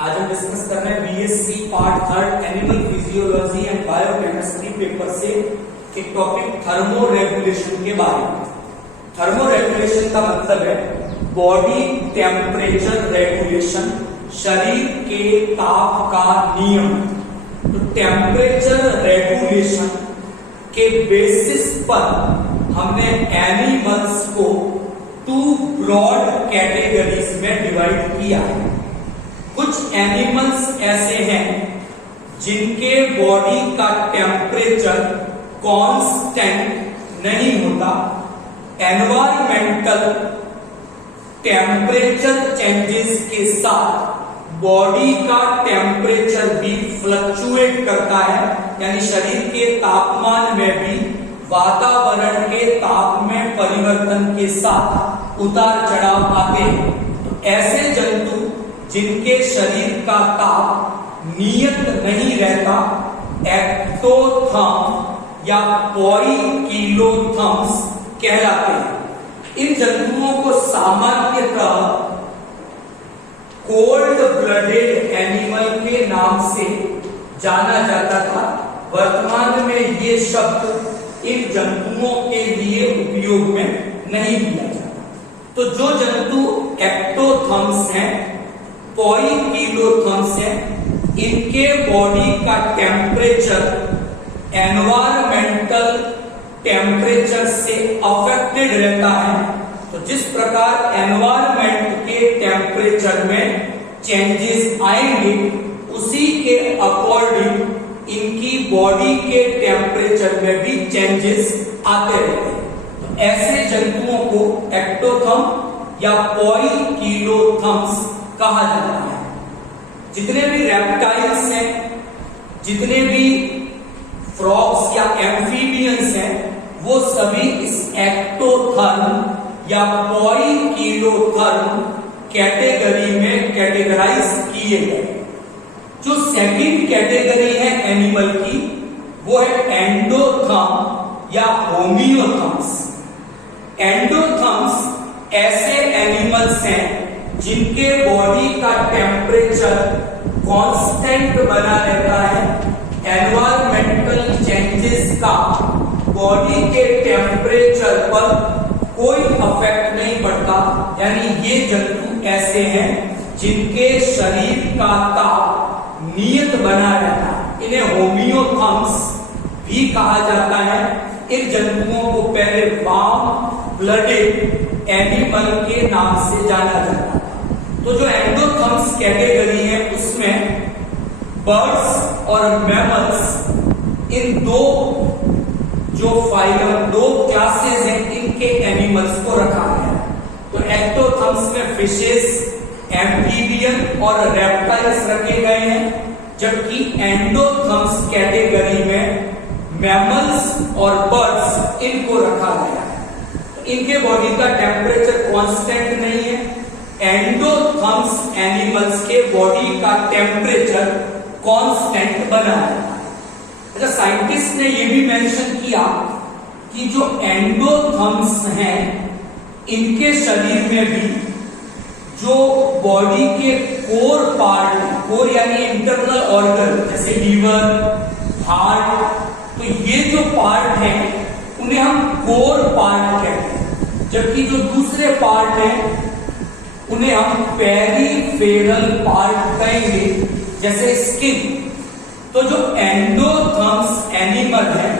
आज हम डिस्कस कर रहे हैं BSc part third animal physiology and biochemistry paper से एक टॉपिक थर्मो रेगुलेशन के बारे में। थर्मो रेगुलेशन का मतलब है बॉडी टेम्परेचर रेगुलेशन, शरीर के ताप का नियम। तो टेम्परेचर रेगुलेशन के बेसिस पर हमने एनिमल्स को टू ब्रॉड कैटेगरीज में डिवाइड किया है। कुछ एनिमल्स ऐसे हैं जिनके बॉडी का टेम्परेचर कांस्टेंट नहीं होता, एनवायरमेंटल टेम्परेचर चेंजेस के साथ बॉडी का टेम्परेचर भी फ्लक्चुएट करता है, यानी शरीर के तापमान में भी वातावरण के ताप में परिवर्तन के साथ उतार चढ़ाव आते हैं। तो ऐसे जंतु जिनके शरीर का ताप नियत नहीं रहता, एक्टोथर्म या पॉइकिलोथर्म्स कहलाते हैं। इन जंतुओं को सामान्यतः कोल्ड ब्लडेड एनिमल के नाम से जाना जाता था। वर्तमान में ये शब्द इन जंतुओं के लिए उपयोग में नहीं लिया जाता। तो जो जंतु एक्टोथर्म्स हैं, पॉइकिलोथर्म्स हैं, इनके बॉडी का टेम्परेचर एनवायरमेंटल टेम्परेचर से अफेक्टेड रहता है। तो जिस प्रकार एनवायरमेंट के टेम्परेचर में चेंजेस आएंगे, उसी के अकॉर्डिंग इनकी बॉडी के टेम्परेचर में भी चेंजेस आते रहते हैं। तो ऐसे जंतुओं को एक्टोथर्म या पॉइकिलोथर्म्स कहा जाता है। जितने भी रेप्टाइल्स हैं, जितने भी फ्रॉग्स या एम्फीबियंस हैं, वो सभी इस एक्टोथर्म या पॉइकिलोथर्म कैटेगरी में कैटेगराइज किए गए। जो सेकंड कैटेगरी है एनिमल की, वो है एंडोथर्म या होमियोथर्म्स। एंडोथर्म्स ऐसे एनिमल्स हैं जिनके बॉडी का टेम्परेचर कांस्टेंट बना रहता है, एनवायरमेंटल चेंजेस का बॉडी के टेम्परेचर पर कोई अफेक्ट नहीं पड़ता। यानी ये जंतु ऐसे हैं जिनके शरीर का ताप नियत बना रहता है। इन्हें होमियोथर्म्स भी कहा जाता है। इन जंतुओं को पहले वार्म ब्लडेड एनिमल के नाम से जाना जाता है। तो जो एंडोथर्म्स कैटेगरी है, उसमें बर्ड्स और मैमल्स, इन दो जो फाइलम, दो क्लासेस हैं, इनके एनिमल्स को रखा है। तो एक्टोथर्म्स में फिशेस, एम्फीबियन और रेप्टाइल्स रखे गए हैं, जबकि एंडोथर्म्स कैटेगरी में मैमल्स और बर्ड्स इनको रखा गया है। इनके बॉडी का टेम्परेचर कांस्टेंट नहीं है। एंडोथर्म्स एनिमल्स के बॉडी का टेम्परेचर कांस्टेंट बना है। अच्छा, साइंटिस्ट ने यह भी मेंशन किया कि जो एंडोथर्म्स हैं, इनके शरीर में भी जो बॉडी के कोर पार्ट, कोर यानी इंटरनल ऑर्गन, जैसे लीवर, हार्ट, तो ये जो पार्ट हैं उन्हें हम कोर पार्ट कहते हैं, जबकि जो दूसरे पार्ट हैं उन्हें हम पेरिफेरल पार्ट कहेंगे, जैसे स्किन। तो जो एंडोथर्म्स एनिमल हैं,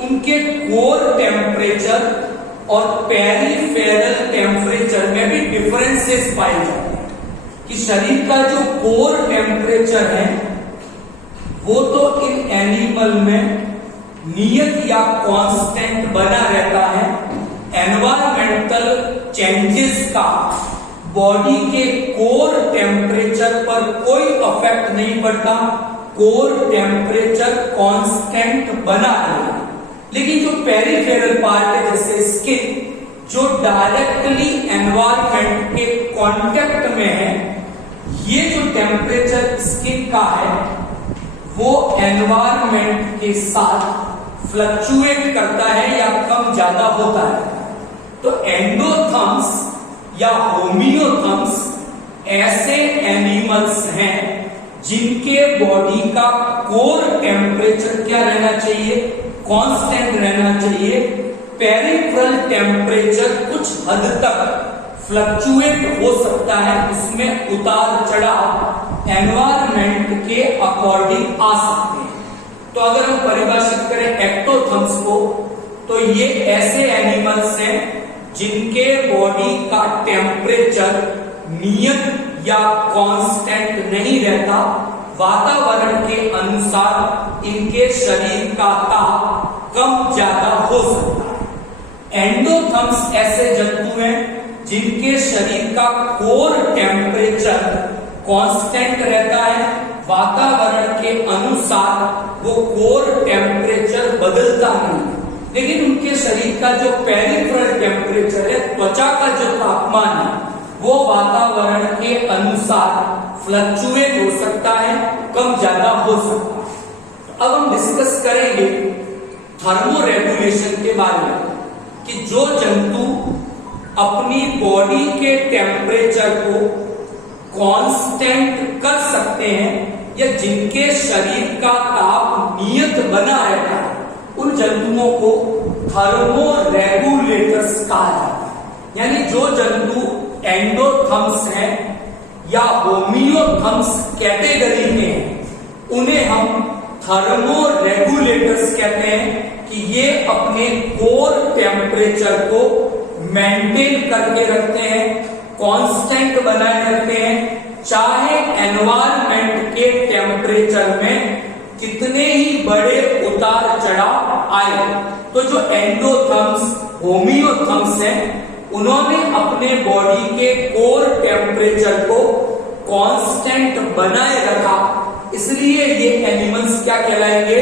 उनके कोर टेम्परेचर और पेरिफेरल टेम्परेचर में भी डिफरेंसेस पाए जाते हैं। कि शरीर का जो कोर टेम्परेचर है, वो तो इन एनिमल में नियत या कांस्टेंट बना रहता है। एनवायरमेंटल चेंजेस का बॉडी के कोर टेम्परेचर पर कोई अफेक्ट नहीं पड़ता, कोर टेम्परेचर कांस्टेंट बना रहता है। लेकिन जो पेरिफेरल पार्ट है, जैसे स्किन, जो डायरेक्टली एनवायरमेंट के कांटेक्ट में है, ये जो टेम्परेचर स्किन का है, वो एनवायरमेंट के साथ फ्लक्चुएट करता है या कम ज्यादा होता है। तो एंडोथर्म्स या होमियोथर्म्स ऐसे एनिमल एनिमल्स हैं जिनके बॉडी का कोर टेम्परेचर क्या रहना चाहिए, कांस्टेंट रहना चाहिए। पेरिफेरल टेम्परेचर कुछ हद तक फ्लक्चुएट हो सकता है, उसमें उतार चढ़ाव एनवायरमेंट के अकॉर्डिंग आ सकते हैं। तो अगर हम परिभाषित करें एक्टोथर्म्स को, तो ये ऐसे एनिमल्स हैं जिनके बॉडी का टेम्परेचर नियत या कांस्टेंट नहीं रहता, वातावरण के अनुसार इनके शरीर का ताप कम ज्यादा हो सकता है। एंडोथर्म्स ऐसे जंतु हैं जिनके शरीर का कोर टेम्परेचर कांस्टेंट रहता है, वातावरण के अनुसार वो कोर टेम्परेचर बदलता नहीं, लेकिन उनके शरीर का जो पेरिफेरल टेम्परेचर है, त्वचा का जो तापमान है, वो वातावरण के अनुसार फ्लक्चुएट हो सकता है, कम ज्यादा हो सकता है। अब हम डिस्कस करेंगे थर्मो रेगुलेशन के बारे में कि जो जंतु अपनी बॉडी के टेम्परेचर को कांस्टेंट कर सकते हैं या जिनके शरीर का ताप नियत बना रहता है, उन जंतुओं को थर्मो रेगुलेटर्स कहा जाता है। यानी जो जंतु एंडोथर्म्स हैं या होमियोथर्म्स कैटेगरी में हैं, उन्हें हम थर्मो रेगुलेटर्स कहते हैं कि ये अपने कोर टेम्परेचर को मेंटेन करके रखते हैं, कांस्टेंट बनाए रखते हैं, चाहे एनवायरमेंट के टेम्परेचर में कितने ही बड़े उतार चढ़ाव आए। तो जो एंडोथर्म्स, होमियोथर्म्स हैं, उन्होंने अपने बॉडी के कोर टेम्परेचर को कांस्टेंट बनाए रखा, इसलिए ये एनिमल्स क्या कहलाएंगे,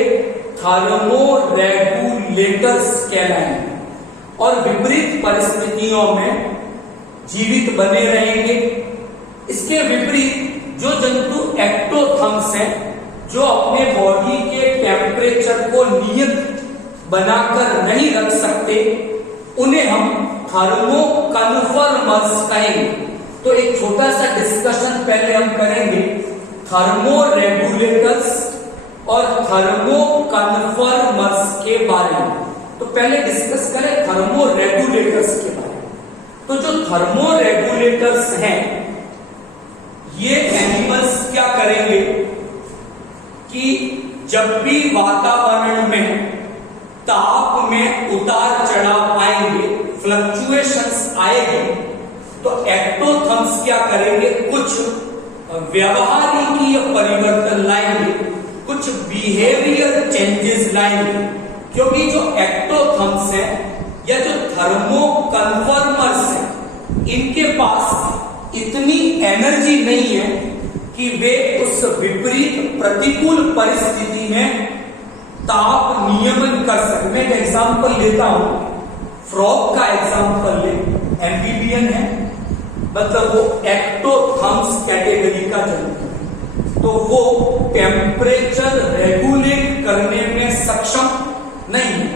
थर्मो रेगुलेटर्स कहलाएंगे और विपरीत परिस्थितियों में जीवित बने रहेंगे। इसके विपरीत जो जंतु एक्टोथर्म्स हैं, जो अपने बॉडी के टेम्परेचर को नियत बनाकर नहीं रख सकते, उन्हें हम थर्मो कन्फर्मर्स कहेंगे। तो एक छोटा सा डिस्कशन पहले हम करेंगे थर्मो रेगुलेटर्स और थर्मो कन्फर्मर्स के बारे में। तो पहले डिस्कस करें थर्मो रेगुलेटर्स के बारे में। तो जो थर्मो रेगुलेटर्स हैं, ये एनिमल्स क्या करेंगे कि जब भी वातावरण में ताप में उतार चढ़ाव आएंगे, फ्लक्चुएशंस आएंगे, तो एक्टोथर्म्स क्या करेंगे, कुछ व्यवहारिकीय परिवर्तन लाएंगे, कुछ बिहेवियर चेंजेस लाएंगे। क्योंकि जो एक्टोथर्म्स है या जो थर्मो कन्फर्मर्स है, इनके पास इतनी एनर्जी नहीं है कि वे उस विपरीत प्रतिकूल परिस्थिति में ताप नियमन कर सके। मैं एक एग्जांपल लेता हूं, फ्रॉग का एग्जांपल ले, एम्फीबियन है, मतलब वो एक्टोथर्म्स कैटेगरी का जंतु है, तो वो टेम्परेचर रेगुलेट करने में सक्षम नहीं है।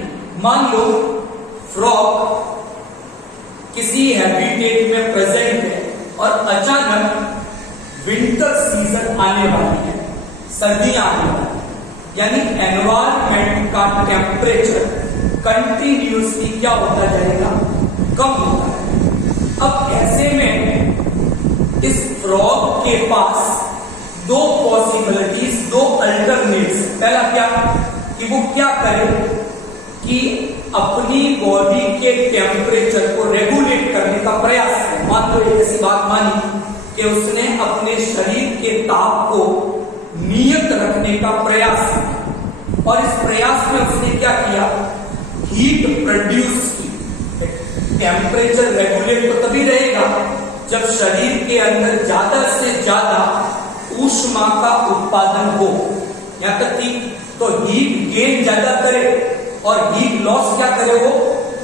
मान लो फ्रॉग किसी हैबिटेट में प्रेजेंट है और अचानक विंटर सीजन आने वाली है, सर्दियां आने वाली है, यानी एनवायरमेंट का टेम्परेचर कंटिन्यूसली क्या होता जाएगा, कम होता है। अब ऐसे में इस फ्रॉग के पास दो पॉसिबिलिटीज, दो अल्टरनेट्स। पहला क्या कि वो क्या करे कि अपनी बॉडी के टेम्परेचर को रेगुलेट करने का प्रयास करे। मान लो एक ऐसी बात मानी कि उसने अपने शरीर के ताप को नियत रखने का प्रयास किया और इस प्रयास में उसने क्या किया, हीट प्रोड्यूस की। टेम्परेचर रेगुलेट तो तभी रहेगा जब शरीर के अंदर ज्यादा से ज्यादा ऊष्मा का उत्पादन हो, यहां तक कि तो हीट गेन ज्यादा करे और हीट लॉस क्या करे, वो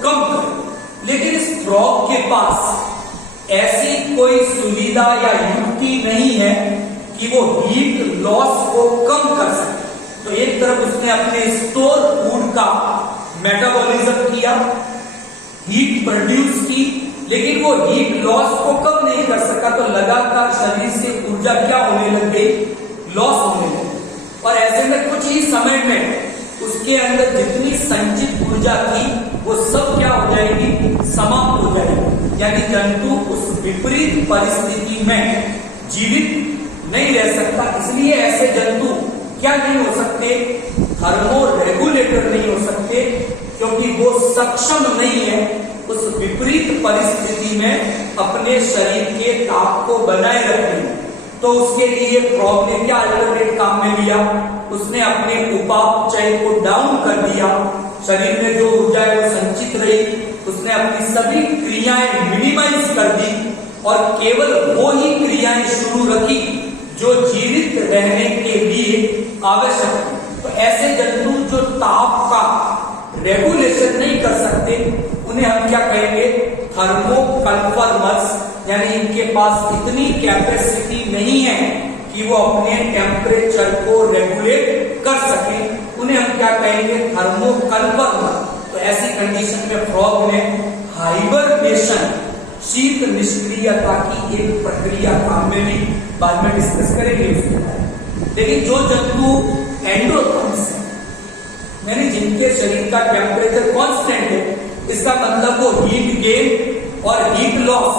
कम करे। लेकिन इस फ्रॉग के पास ऐसी कोई सुविधा या युक्ति नहीं है कि वो हीट लॉस को कम कर सके। तो एक तरफ उसने अपने स्टोर फूड का मेटाबॉलिज्म किया, हीट प्रोड्यूस की, लेकिन वो हीट लॉस को कम नहीं कर सका, तो लगातार शरीर से ऊर्जा क्या होने लग गई, लॉस होने लगी। और ऐसे में कुछ ही समय में उसके अंदर जितनी संचित ऊर्जा थी वो सब क्या हो जाएगी, समाप्त हो जाएगी। यानी जंतु उस विपरीत परिस्थिति में जीवित नहीं रह सकता। इसलिए ऐसे जंतु क्या नहीं हो सकते, थर्मो रेगुलेटर नहीं हो सकते, क्योंकि वो सक्षम नहीं है उस विपरीत परिस्थिति में अपने शरीर के ताप को बनाए रखने। तो उसके लिए फ्रॉग ने क्या अल्टरनेट काम में लिया, उसने अपने उपापचय को डाउन कर दिया। शरीर में जो ऊर्जा है वो संचित रही, उसने अपनी सभी क्रियाएं मिनिमाइज कर दी और केवल वो ही क्रियाएं शुरू रखी जो जीवित रहने के लिए आवश्यक है। तो ऐसे जंतु जो ताप का रेगुलेशन नहीं कर सकते उन्हें हम क्या कहेंगे, थर्मोकन्फर्मर्स। यानी इनके पास इतनी कैपेसिटी नहीं है कि वो अपने टेम्परेचर को रेगुलेट कर सके, उन्हें हम क्या कहेंगे, थर्मोकन्फर्मर। तो ऐसी कंडीशन में फ्रॉग ने हाइबरनेशन, शीत निष्क्रियता की एक प्रक्रिया काम में ली। बाद में डिस्कस करेंगे उसके बारे में। लेकिन जो जंतु एंडोथर्म्स है, यानी जिनके शरीर का टेम्परेचर कांस्टेंट है, इसका मतलब वो हीट गेन और हीट लॉस,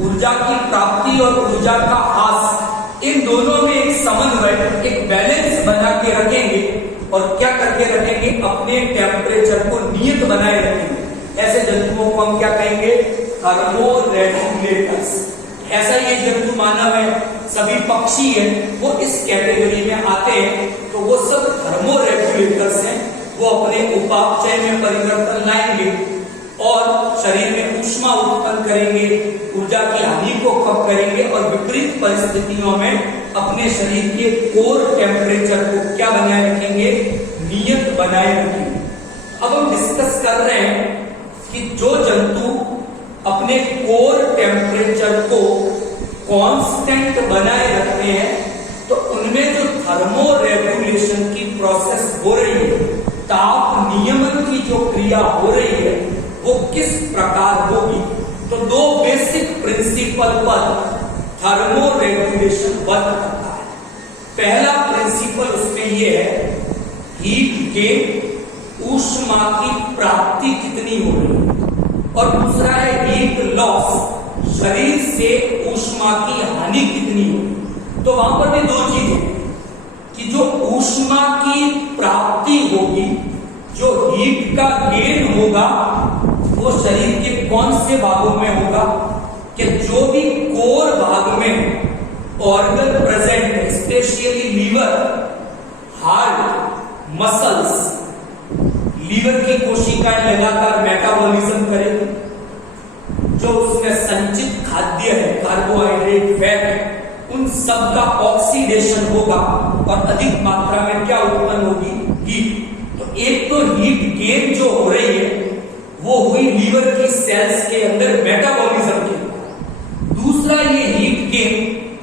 ऊर्जा की प्राप्ति और ऊर्जा का हास, इन दोनों में एक समन्वय, एक बैलेंस बना के रखेंगे। और क्या करके रखेंगे, अपने टेम्परेचर को नियत बनाए रखेंगे। ऐसे जंतुओं को हम क्या कहेंगे, थर्मो रेगुलेटर्स। ऐसा ये जंतु मानव है, सभी पक्षी है, वो इस कैटेगरी में आते हैं। तो वो सब थर्मो रेगुलेटर्स हैं। वो अपने उपापचय में परिवर्तन लाएंगे और शरीर में ऊष्मा उत्पन्न करेंगे, ऊर्जा की हानि को कम करेंगे और विपरीत परिस्थितियों में अपने शरीर के कोर टेम्परेचर को क्या बनाए रखेंगे, नियत बनाए रखेंगे। अब हम डिस्कस कर रहे हैं कि जो जंतु अपने कोर टेम्परेचर को कांस्टेंट बनाए रखते हैं, तो उनमें जो थर्मो रेगुलेशन की प्रोसेस हो रही है, ताप नियमन की जो क्रिया हो रही है, वो किस प्रकार होगी। तो दो बेसिक प्रिंसिपल पर थर्मो रेगुलेशन वर्क करता है। पहला प्रिंसिपल उसमें ये है, हीट गेन, ऊष्मा की प्राप्ति कितनी हो रही है, और दूसरा है हीट लॉस, शरीर से ऊष्मा की हानि कितनी हो रही है। तो वहां पर भी दो चीजें कि जो ऊष्मा की प्राप्ति होगी, जो हीट का गेन होगा, वो शरीर के कौन से भागों में होगा, कि जो भी कोर भाग में ऑर्गन प्रेजेंट है, specially liver, heart, muscles. Liver की कोशिकाएं लगातार मेटाबॉलिज्म करेगी, जो उसमें संचित खाद्य है, कार्बोहाइड्रेट, फैट, उन सब का ऑक्सीडेशन होगा और अधिक मात्रा में क्या उत्पन्न होगी, हीट। तो एक तो हीट गेन जो हो रही है वो हुई लीवर की सेल्स के अंदर मेटाबॉलिज्म के द्वारा। दूसरा ये हीट गेन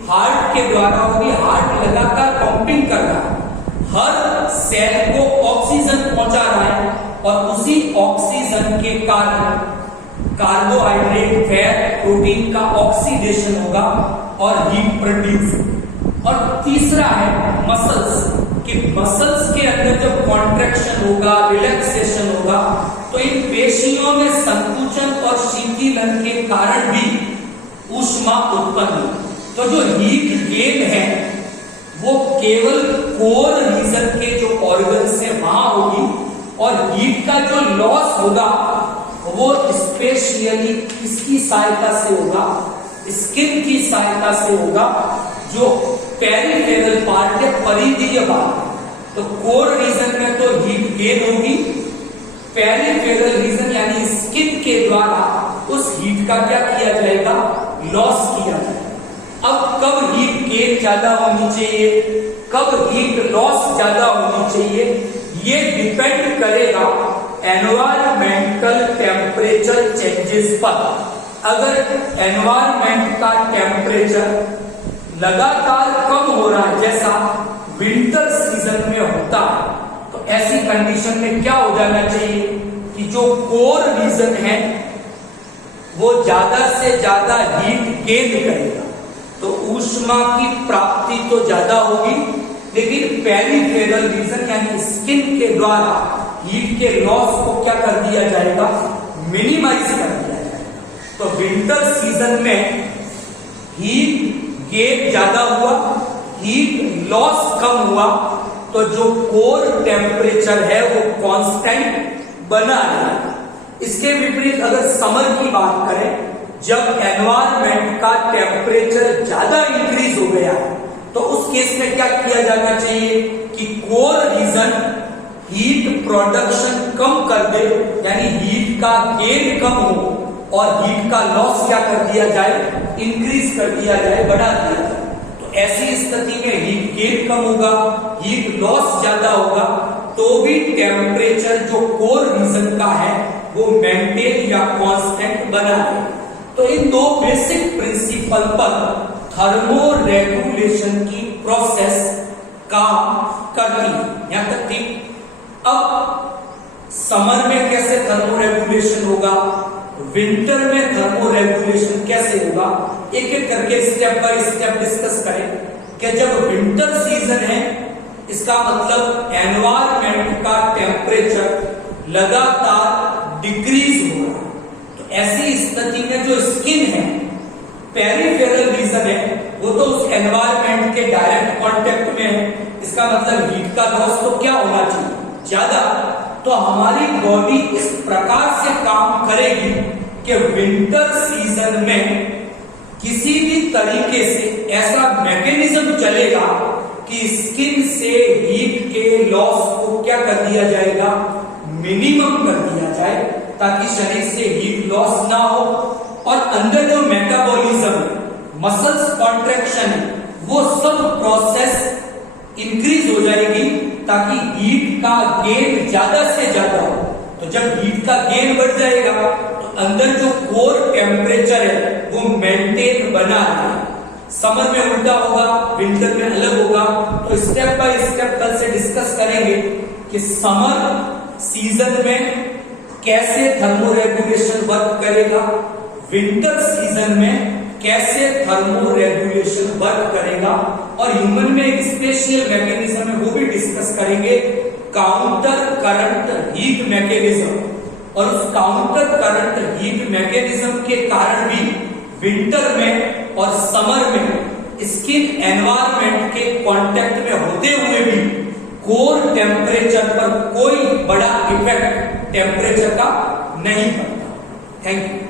हार्ट के द्वारा होगी, हार्ट लगातार पंपिंग कर रहा है, हर सेल को ऑक्सीजन पहुंचा रहा है और उसी ऑक्सीजन के कारण कार्बोहाइड्रेट, फैट, प्रोटीन का ऑक्सीडेशन होगा और हीट प्रोड्यूस। और तीसरा है मसल्स, कि मसल्स के अंदर जब कॉन्ट्रैक्शन होगा, रिलैक्सेशन होगा, तो इन पेशियों में संकुचन और शीतलन के कारण भी ऊष्मा उत्पन्न होगी। तो जो हीट गेन है वो केवल कोर रीजन के जो ऑर्गन है वहां होगी, और हीट का जो लॉस होगा वो स्पेशली किसकी सहायता से होगा, स्किन की सहायता से होगा, जो पेरिफेरल पार्ट है, परिधीय भाग। तो कोर रीजन में तो हीट गेन होगी, पेरिफेरल रीजन यानी स्किन के द्वारा उस हीट का क्या किया जाएगा, लॉस किया जाएगा। अब कब हीट गेन ज्यादा होनी चाहिए, कब हीट लॉस ज्यादा होनी चाहिए, ये डिपेंड करेगा एनवायरमेंटल टेम्परेचर चेंजेस पर। अगर एनवायरमेंट का टेम्परेचर लगातार कम हो रहा है, जैसा विंटर सीजन में होता है, तो ऐसी कंडीशन में क्या हो जाना चाहिए कि जो कोर रीजन है वो ज्यादा से ज्यादा हीट गेन करेगा, तो ऊष्मा की प्राप्ति तो ज्यादा होगी, लेकिन पेरिफेरल रीजन यानी स्किन के द्वारा हीट के लॉस को क्या कर दिया जाएगा, मिनिमाइज कर दिया जाएगा। तो विंटर सीजन में हीट गेन ज्यादा हुआ, हीट लॉस कम हुआ, तो जो कोर टेम्परेचर है वो कांस्टेंट बना रहेगा। इसके विपरीत अगर समर की बात करें, जब एनवायरमेंट का टेम्परेचर ज्यादा इंक्रीज हो गया तो उस केस में क्या किया जाना चाहिए कि कोर रीजन हीट प्रोडक्शन कम कर दे, यानी हीट का गेन कम हो और हीट का लॉस क्या कर दिया जाए, इंक्रीज कर दिया जाए, बढ़ा दिया जाए। तो ऐसी स्थिति में हीट गेन कम होगा, हीट लॉस ज्यादा होगा, तो भी टेम्परेचर जो कोर रीजन का है वो मेंटेन या कांस्टेंट बना है। तो इन दो बेसिक प्रिंसिपल पर थर्मो रेगुलेशन की प्रोसेस काम करती है। यहां तक ठीक। अब समर में कैसे थर्मो रेगुलेशन होगा, विंटर में थर्मो रेगुलेशन कैसे होगा, एक एक करके स्टेप बाय स्टेप डिस्कस करें। कि जब विंटर सीजन है, इसका मतलब एनवायरमेंट का टेम्परेचर लगातार डिक्रीज हो रहा है। तो ऐसी स्थिति में जो स्किन है, पेरिफेरल रीजन है, वो तो उस एनवायरमेंट के डायरेक्ट कांटेक्ट में है। इसका मतलब हीट का लॉस तो क्या होना चाहिए, ज्यादा। तो हमारी बॉडी इस प्रकार से काम करेगी कि विंटर सीजन में किसी भी तरीके से ऐसा मैकेनिज्म चलेगा कि स्किन से हीट के लॉस को क्या कर दिया जाएगा, मिनिमम कर दिया जाए, ताकि शरीर से हीट लॉस ना हो। और अंदर जो मेटाबॉलिज्म, मसल्स कॉन्ट्रैक्शन, वो सब प्रोसेस इंक्रीज हो जाएगी ताकि हीट का गेन ज्यादा से ज्यादा हो। तो जब हीट का गेन बढ़ जाएगा तो अंदर जो कोर टेम्परेचर है वो मेंटेन बना रहेगा। समर में उल्टा होगा, विंटर में अलग होगा। तो स्टेप बाय स्टेप कल से डिस्कस करेंगे कि समर सीजन में कैसे थर्मो रेगुलेशन वर्क करेगा, विंटर सीजन में कैसे थर्मो रेगुलेशन वर्क करेगा, और ह्यूमन में एक स्पेशल मैकेनिज्म है वो भी डिस्कस करेंगे, काउंटर करंट हीट मैकेनिज्म। और उस काउंटर करंट हीट मैकेनिज्म के कारण भी विंटर में और समर में स्किन एनवायरमेंट के कांटेक्ट में होते हुए भी कोर टेम्परेचर पर कोई बड़ा इफेक्ट टेम्परेचर का नहीं पड़ता। Thank you.